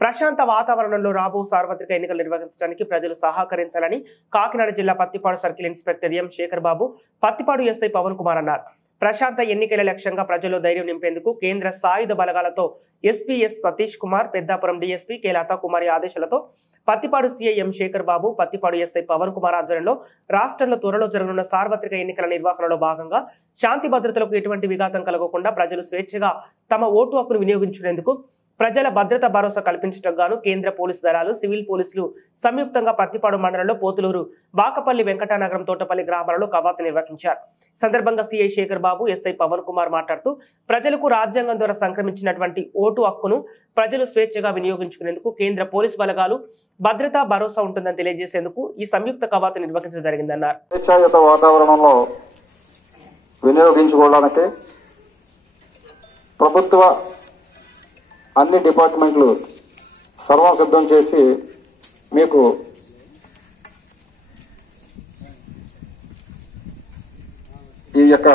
ప్రశాంత వాతావరణంలో రాబో సార్వత్రిక ఎన్నికలు నిర్వహించడానికి ప్రజలు సహకరించాలని కాకినాడ జిల్లా Pathipadu circle inspector M Sekhar Babu, Pathipadu SI Pawan Kumar అన్నారు. ప్రశాంత ఎన్నికల లక్ష్యంగా ప్రజల్లో ధైర్యం నింపేందుకు కేంద్ర సాయుధ బలగాలతో SP S Satish Kumar, Peddapuram DSP K Latha Kumari ఆదేశాలతో Pathipadu CI M Sekhar Babu, Pathipadu SI Pawan Kumar ఆధ్వర్యంలో రాష్ట్రంలో త్వరలో జరగనున్న సార్వత్రిక ఎన్నికల నిర్వహణలో భాగంగా శాంతి భద్రతలకు ఎటువంటి విఘాతం కలగకుండా ప్రజలు స్వేచ్ఛగా తమ ఓటు హక్కును వినియోగించుకునేందుకు ప్రజల భద్రత భరోసా కల్పించడం గాను కేంద్ర పోలీసు దళాలు, సివిల్ పోలీసులు సంయుక్తంగా పత్తిపాడు మండలంలో పోతులూరు, వాకపల్లి, వెంకటానగరం, తోటపల్లి గ్రామాలలో కవాతు నిర్వహించారు. సందర్భంగా సీఐ శేఖర్ బాబు, ఎస్ఐ పవన్ కుమార్ మాట్లాడుతూ ప్రజలకు రాజ్యాంగం ద్వారా సంక్రమించినటువంటి ఓటు హక్కును ప్రజలు స్వేచ్ఛగా వినియోగించుకునేందుకు కేంద్ర పోలీసు బలగాలు భద్రతా భరోసా ఉంటుందని తెలియజేసేందుకు ఈ సంయుక్త కవాతు నిర్వహించడం జరిగిందన్నారు. వాతావరణంలో వినియోగించుకోవడానికి ప్రభుత్వ అన్ని డిపార్ట్మెంట్లు సర్వం సిద్ధం చేసి మీకు ఈ యొక్క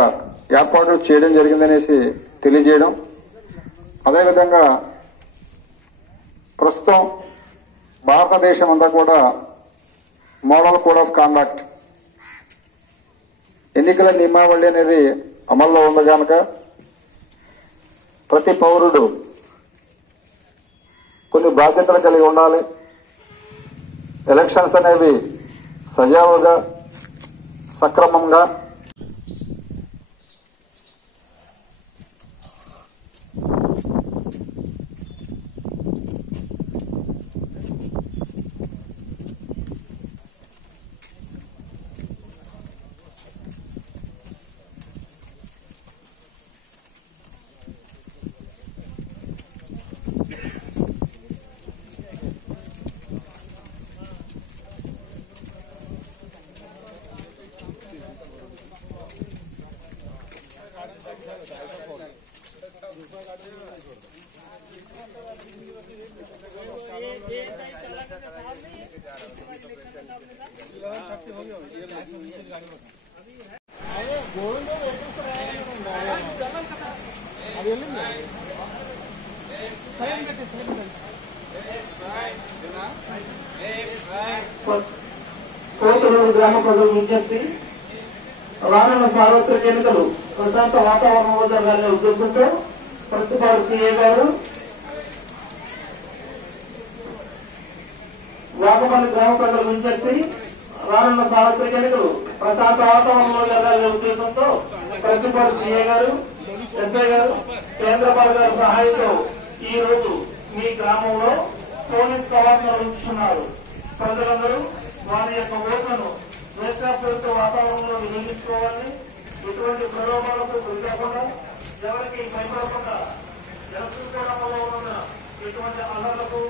ఏర్పాటు చేయడం జరిగిందనేసి తెలియజేయడం. అదేవిధంగా ప్రస్తుతం భారతదేశం అంతా కూడా మోడల్ కోడ్ ఆఫ్ కాండక్ట్ ఎన్నికల నియమావళి అనేది అమల్లో ఉంది కనుక ప్రతి పౌరుడు కొన్ని బాధ్యతలు కలిగి ఉండాలి. ఎలక్షన్స్ అనేవి సజావుగా, సక్రమంగా గ్రామ ప్రజల విజ్ఞప్తి, రానున్న సార్వత్రిక ఎన్నికలు ప్రశాంత వాతావరణంలో జరగాలనే ఉద్దేశంతో పత్తిపాడు సీఏ గారు, వాకపల్లి గ్రామ ప్రజల విజ్ఞప్తి, రానున్న సార్వత్రిక ఎన్నికలు ప్రశాంత వాతావరణంలో జరగాలనే ఉద్దేశంతో పత్తిపాడు సీఏ గారు, ఎస్ఐ గారు, కేంద్ర బలగాల సహాయంతో ఈ రోజు మీ గ్రామంలో పోలీస్ కవాతు నిర్వహిస్తున్నారు. ప్రజలందరూ వారి యొక్క ఓట్లను స్వేచ్ఛాపూరిత వాతావరణంలో వినియోగించుకోవాలని, ఎటువంటి ప్రలోభాలకు గురికాకుండా, ఎవరికి భయపడకుండా, ఎలక్ట్రిక్ ఉన్న ఎటువంటి అల్లర్లకు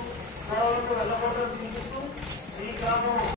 గొడవలకు వెళ్ళకూడదని సూచిస్తూ ఈ గ్రామం